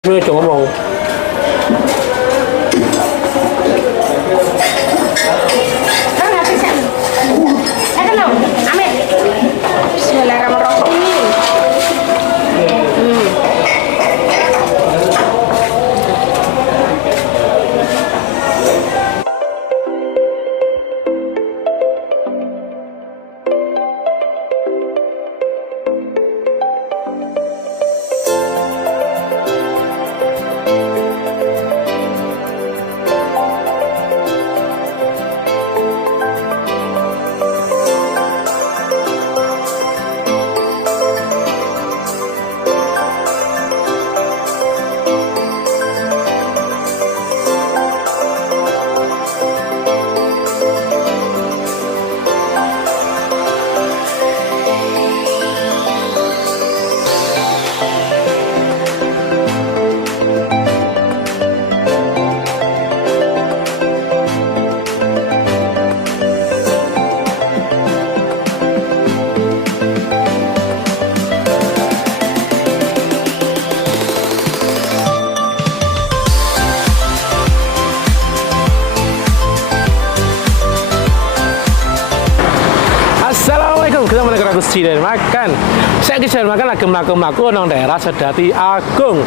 Gue cuma ngomong. Assalamualaikum, kita menekan aku dan makan. Saya kisah makan lagi melaku nang daerah Sedati Agung.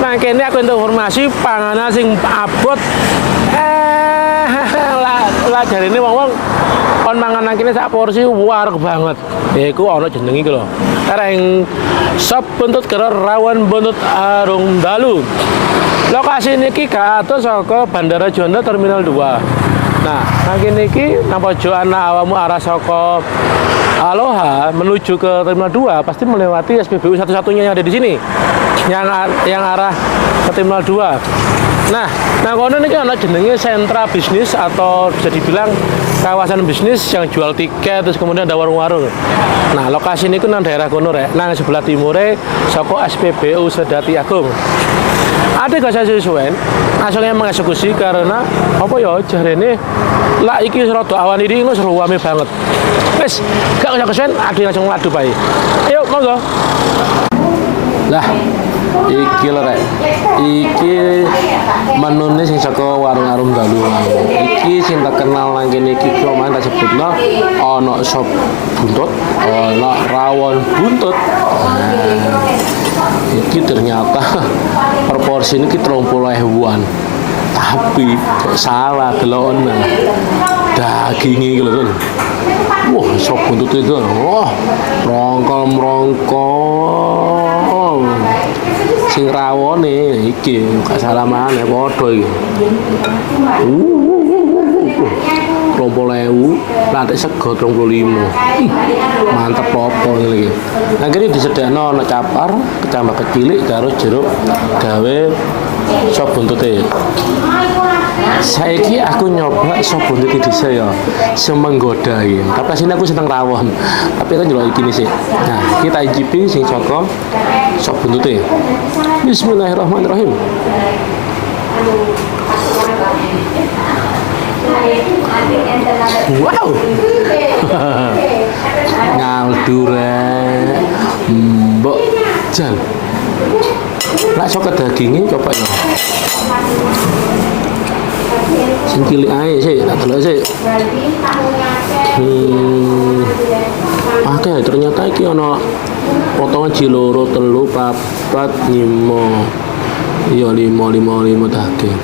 Nah, kini aku untuk informasi panganan sing abot. Lah jari ini wong on mangan kini sak porsi wareg banget. Iku ono jeneng iki lho. Kareng sop buntut karo rawon buntut arung dalu. Lokasi niki kaatur saka Bandara Juanda Terminal 2. Nah, kini iki nang pojokan awakmu arah saka Aloha menuju ke Terminal 2 pasti melewati SPBU satu-satunya yang ada di sini. Yang arah ke Terminal 2. Nah kono niki ana jenenge sentra bisnis atau bisa dibilang kawasan bisnis yang jual tiket, terus kemudian ada warung-warung. Nah, lokasi niku nang daerah kono rek, nang sebelah timure saka SPBU Sedati Agung. Ada gak saya sesuai asalnya mengeksekusi karena apa ya jarene lah iki rada awan iki wis ruwame banget. Wis gak usah kesen ade langsung ngadu bae. Ayo monggo. Lah iki lho rek. Iki menune sing saka warung Arum Dalu. Iki sing terkenal nang kene iki kemarin tak sebutno ana sop buntut, ana rawon buntut. Iki ternyata per porsi ini 30.000-an. Tapi kok salah delon dagingnya gitu kan. Wah, sop buntut itu. Wah, rongkol. Sing rawone iki gak salah maneh padha iki. 30.000, lantai sego 35. Mantep apa iki. Nah, kene disedekno ana capar, kecambah kecilik karo jeruk gawe sop buntute. Saiki aku nyoba sop buntut iki dhisik ya, semenggoda iki. Tapi asline aku seneng rawon. Tapi kan ndelok iki sih. Nah, kita icipi sing saka sop buntute. Bismillahirrahmanirrahim. Wow. Ngaldure mbok jan. Lak sok dagingnya coba ya. Sing cilik ae sih, tak delok sih. Oke, ternyata iki ana potongan jiloro, telu, papat, 5. Iya 5 daging.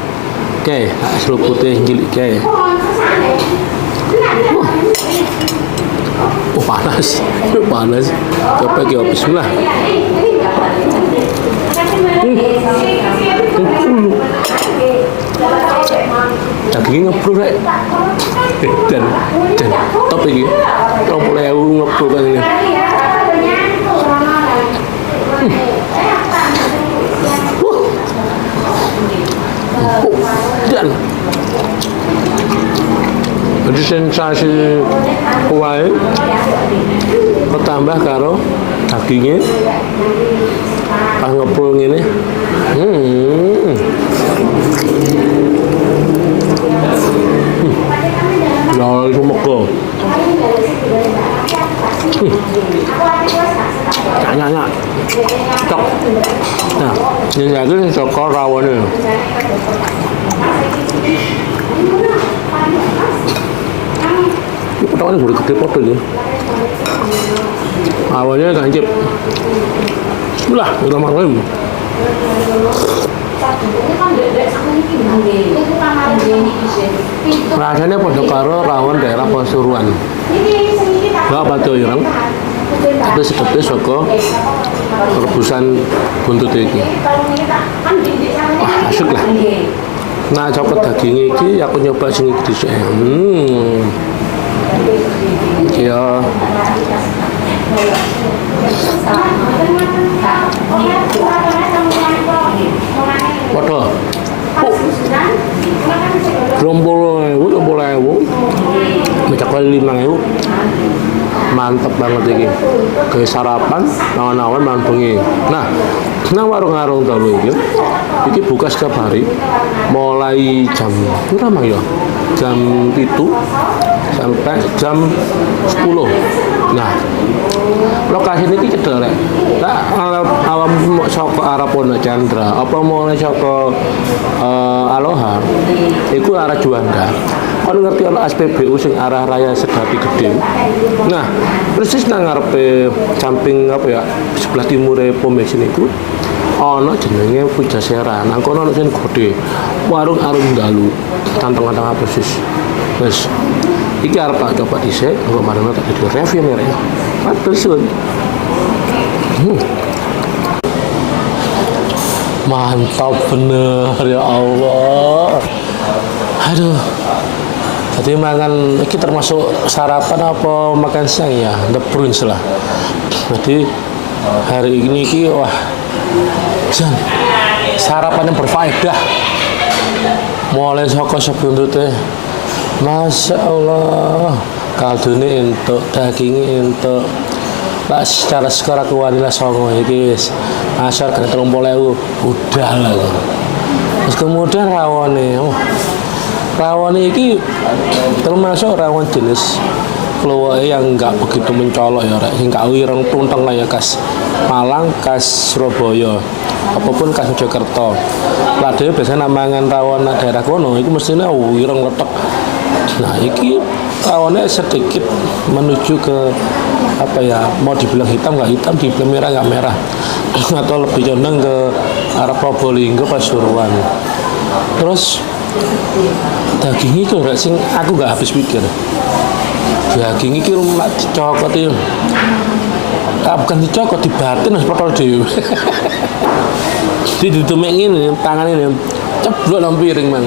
Oke, seluk putih cilik kae. Oh, panas. Coba ki bismillah. Dagingnya ngebrul rek. Dan top iki. 30.000 ngebrul kan ini. Dan jadi sensasi kuahnya bertambah karo dagingnya pas ngeprul ini. Lol sumego. Nyak. Cok. Nah, ini lagi saka Oh, rawonnya. Ini potongannya udah gede podo ya. Awalnya kancip. Bismillah, udah malam. Rasanya podo karo rawon daerah Pasuruan. Gak apa tuh ireng. Tapi sedapnya saka rebusan buntut iki. Wah, asyik lah. Nah, cokot daging iki aku nyoba sing iki dhisik. Ya. Waduh. Rombol-rombol macam kali 5.000. Mantep banget ini. Kayak sarapan, nawan-nawan malam bengi. Nah, warung-warung dalu iki buka setiap hari mulai jam berapa ya? Jam 7 sampai jam 10. Nah, lokasi ini cedera. Nah, awam saka arah Pondok Chandra, apa mulai saka Aloha, itu arah Juanda. Kan ngerti ana SPBU sing arah Raya Sedapi Gede. Nah, persis nang ngarepe samping apa ya, sebelah timure pom bensin iku ana jenenge Pujasera. Nang kono ana sing gede. Warung Arum Dalu. Tantang-tantang persis. Wes. Iki arep tak coba dhisik, engko marane tak video review merek. Matur suwun. Mantap bener ya Allah. Aduh. Jadi makan ini termasuk sarapan apa makan siang ya, the brunch lah. Jadi hari ini wah, sarapan yang berfaedah. Mulai saka sebuntute, masya Allah, kaldune entuk, dagingnya entuk. Lah secara skor aku wanita songo iki wis asar kena 30.000 udah lah. Terus kemudian rawone, rawon ini termasuk rawon jenis keluar yang enggak begitu mencolok ya, yang enggak wireng tunteng lah ya, khas Malang, khas Surabaya, apapun khas Mojokerto. Lah dhewe biasanya namangan rawon daerah kono itu mestinya wireng letek. Nah, iki rawonnya sedikit menuju ke apa ya, mau dibilang hitam nggak hitam, dibilang merah nggak merah, atau lebih condong ke arah Probolinggo, Pasuruan. Terus daging itu sing aku gak habis pikir. Daging iki rumah dicokot itu. Bukan dicokot, dibatin harus potol dhewe. Ditumek ngene tangan ini ceblok nang piring mang.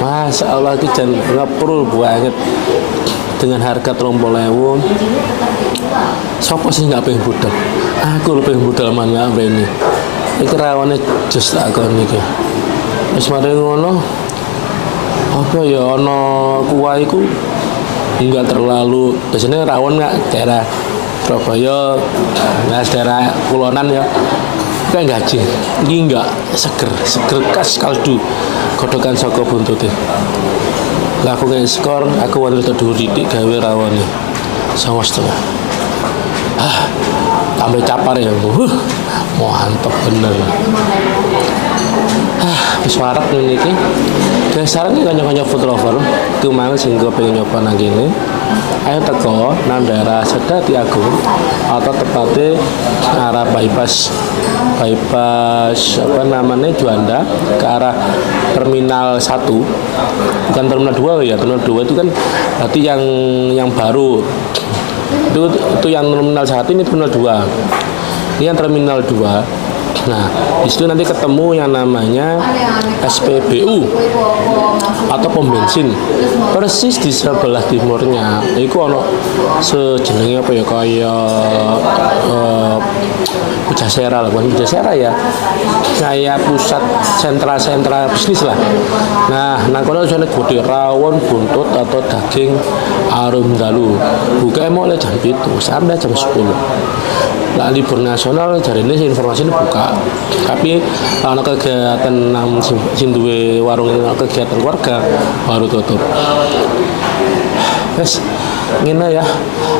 Masya Allah iki jan ngepul banget dengan harga 30.000. Sopo sih nggak pengen budal? Aku lebih budal mana ini. Iki rawane just tak kon iki. Wis mari ngono. Apa ya ono kuah iku enggak terlalu biasanya rawon enggak daerah Surabaya, enggak daerah kulonan ya kayak gaji ini enggak seger khas kaldu godokan saka buntute. Lah aku kayak skor aku wanita dhuwur titik gawe rawone 9,5. Tambah capar ya mantep bener. Wis wareg ngene iki. Saran kanca-kanca food lover, kemana sing gue pengen nyoba nang kene. Ayo teko nang daerah Sedati Agung atau tepatnya arah bypass apa namanya Juanda ke arah Terminal 1. Bukan Terminal 2 ya, Terminal 2 itu kan berarti yang baru. Itu yang Terminal 1, ini Terminal 2. Ini yang Terminal 2. Nah, di situ nanti ketemu yang namanya SPBU atau pom bensin. Persis di sebelah timurnya. Iku ono sejenenge apa ya kayak Pujasera lah, bukan Pujasera ya. Kayak pusat sentra bisnis lah. Nah kono jane gede rawon buntut atau daging Arum Dalu. Buka mulai jam 7 sampai jam 10. Lah libur nasional dari ini informasi ini buka, tapi kalau kegiatan sing duwe warung ini kegiatan keluarga baru tutup. Wes ngene ya.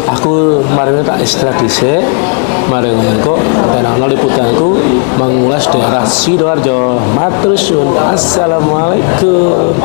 Aku marine tak istirahat dhisik. Mari ngono tenangno liputanku mengulas daerah Sidoarjo. Matur suwun. Assalamualaikum.